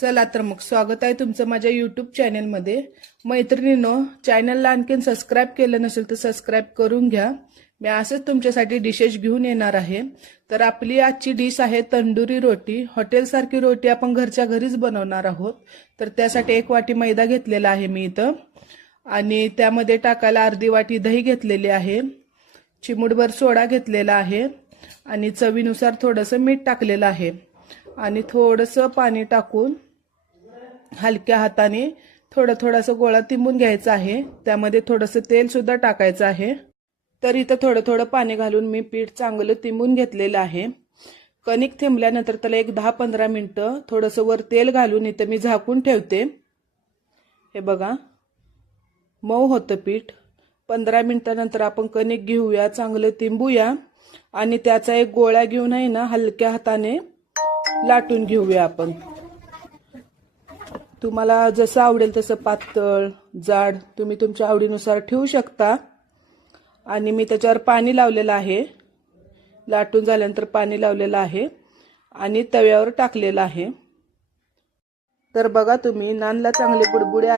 चला तर मग स्वागत आहे तुमचं माझ्या यूट्यूब चॅनलमध्ये। मैत्रिणींनो, चॅनलला आणखीन सबस्क्राईब केलं नसेल तर सबस्क्राईब करून घ्या। मी असंच तुमच्यासाठी डिशेस घेऊन येणार आहे। तर आपली आजची डिश आहे तंदुरी रोटी। हॉटेलसारखी रोटी आपण घरच्या घरीच बनवणार आहोत। तर त्यासाठी 1 वाटी मैदा घेतलेला आहे मी इथं, आणि त्यामध्ये टाकायला अर्धी वाटी दही घेतलेली आहे, चिमूटभर सोडा घेतलेला आहे, आणि चवीनुसार थोडंसं मीठ टाकलेलं आहे, आणि थोडंसं पाणी टाकून हलक्या हाताने थोडंसं गोळा तिंबून घ्यायचा आहे। त्यामध्ये थोडंसं तेल सुद्धा टाकायचं आहे। तर इथं थोडं पाणी घालून मी पीठ चांगलं तिंबून घेतलेलं आहे। कणिक थिंबल्यानंतर त्याला एक 10-15 मिनिटं थोडंसं वर तेल घालून इथं मी झाकून ठेवते। हे बघा, मऊ होतं पीठ। 15 मिनिटानंतर आपण कणिक घेऊया, चांगलं तिंबूया, आणि त्याचा एक गोळा घेऊन आहे ना हलक्या हाताने लाटून घेऊया आपण। तुम्हाला जसं आवडेल तसं पातळ जाड तुम्ही तुमच्या आवडीनुसार ठेवू शकता। आणि मी त्याच्यावर पाणी लावलेलं आहे, लाटून झाल्यानंतर पाणी लावलेलं आहे आणि तव्यावर टाकलेलं आहे। तर बघा तुम्ही, नानला चांगले बुडबुडे